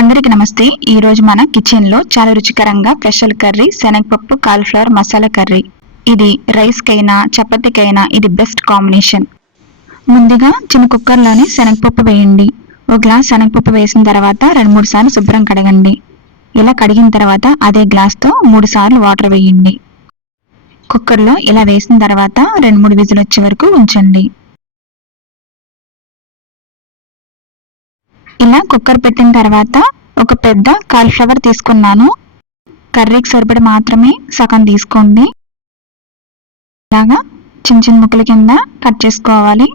అందరికీ నమస్తే. ఈ రోజు మన కిచెన్ లో చాలా రుచికరంగా స్పెషల్ కర్రీ శనగపప్పు కాలీఫ్లవర్ మసాలా కర్రీ. ఇది రైస్ కైనా చపాతీకైనా ఇది బెస్ట్ కాంబినేషన్. ముందుగా చిన్న కుక్కర్లోని శనగపప్పు వేయండి. ఒక గ్లాస్ శనగపప్పు వేసిన తర్వాత 2-3 సార్లు శుభ్రం కడగండి. ఇలా కడిగిన తర్వాత అదే గ్లాస్తో 3 సార్లు వాటర్ వేయండి. కుక్కర్లో ఇలా వేసిన తర్వాత 2-3 విజిల్ వచ్చే వరకు ఉంచండి. ఇలా కుక్కర్ పెట్టిన తర్వాత ఒక పెద్ద కాలీఫ్లవర్ తీసుకున్నాను. కర్రీకి సరిపడి మాత్రమే సగం తీసుకోండి. ఇలాగా చిన్న చిన్న ముక్కల కింద కట్ చేసుకోవాలి.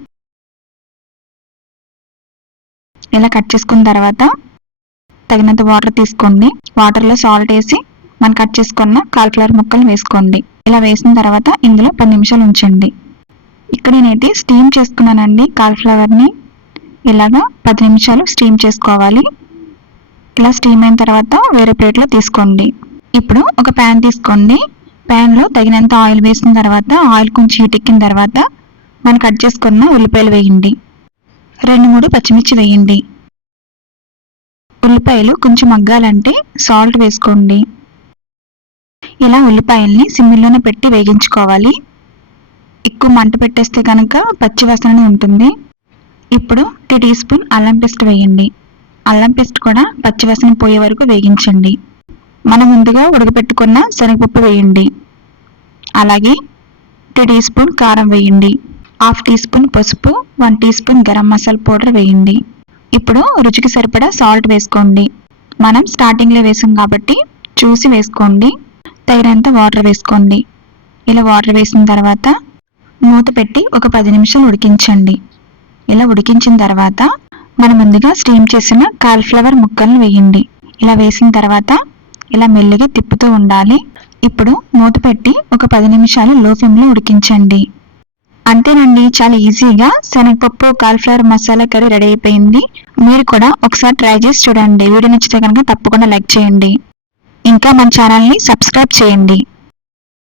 ఇలా కట్ చేసుకున్న తర్వాత తగినంత వాటర్ తీసుకోండి. వాటర్లో సాల్ట్ వేసి మనం కట్ చేసుకున్న కాలీఫ్లవర్ ముక్కలు వేసుకోండి. ఇలా వేసిన తర్వాత ఇందులో 10 నిమిషాలు ఉంచండి. ఇక్కడ నేనైతే స్టీమ్ చేసుకున్నానండి. కాలీఫ్లవర్ని ఇలాగా 10 నిమిషాలు స్టీమ్ చేసుకోవాలి. ఇలా స్టీమ్ అయిన తర్వాత వేరే ప్లేట్లో తీసుకోండి. ఇప్పుడు ఒక ప్యాన్ తీసుకోండి. ప్యాన్లో తగినంత ఆయిల్ వేసిన తర్వాత ఆయిల్ కొంచెం హీట్ ఎక్కిన తర్వాత మనం కట్ చేసుకున్న ఉల్లిపాయలు వేయండి. 2-3 పచ్చిమిర్చి వేయండి. ఉల్లిపాయలు కొంచెం మగ్గాలంటే సాల్ట్ వేసుకోండి. ఇలా ఉల్లిపాయల్ని సిమ్మిల్లోనే పెట్టి వేగించుకోవాలి. ఎక్కువ మంట పెట్టేస్తే కనుక పచ్చి వాసన ఉంటుంది. ఇప్పుడు 2 టీ స్పూన్ అల్లం పేస్ట్ వేయండి. అల్లం పేస్ట్ కూడా పచ్చివాసన పోయే వరకు వేగించండి. మనం ముందుగా ఉడకపెట్టుకున్న శనగపప్పు వేయండి. అలాగే 2 టీ స్పూన్ కారం వేయండి. 1/2 టీ స్పూన్ పసుపు, 1 teaspoon garam masala powder వేయండి. ఇప్పుడు రుచికి సరిపడా సాల్ట్ వేసుకోండి. మనం స్టార్టింగ్లో వేసాం కాబట్టి చూసి వేసుకోండి. తగినంత వాటర్ వేసుకోండి. ఇలా వాటర్ వేసిన తర్వాత మూత పెట్టి ఒక 10 నిమిషాలు ఉడికించండి. ఇలా ఉడికించిన తర్వాత మనం ముందుగా స్టీమ్ చేసిన కాలీఫ్లవర్ ముక్కలను వేయండి. ఇలా వేసిన తర్వాత ఇలా మెల్లిగా తిప్పుతూ ఉండాలి. ఇప్పుడు మూత పెట్టి ఒక 10 నిమిషాలు లో ఫ్లేమ్లో ఉడికించండి. అంతేనండి, చాలా ఈజీగా శనగపప్పు కాలీఫ్లవర్ మసాలా కర్రీ రెడీ అయిపోయింది. మీరు కూడా ఒకసారి ట్రై చేసి చూడండి. వీడియో నచ్చితే కనుక తప్పకుండా లైక్ చేయండి. ఇంకా మన ఛానల్ని సబ్స్క్రైబ్ చేయండి.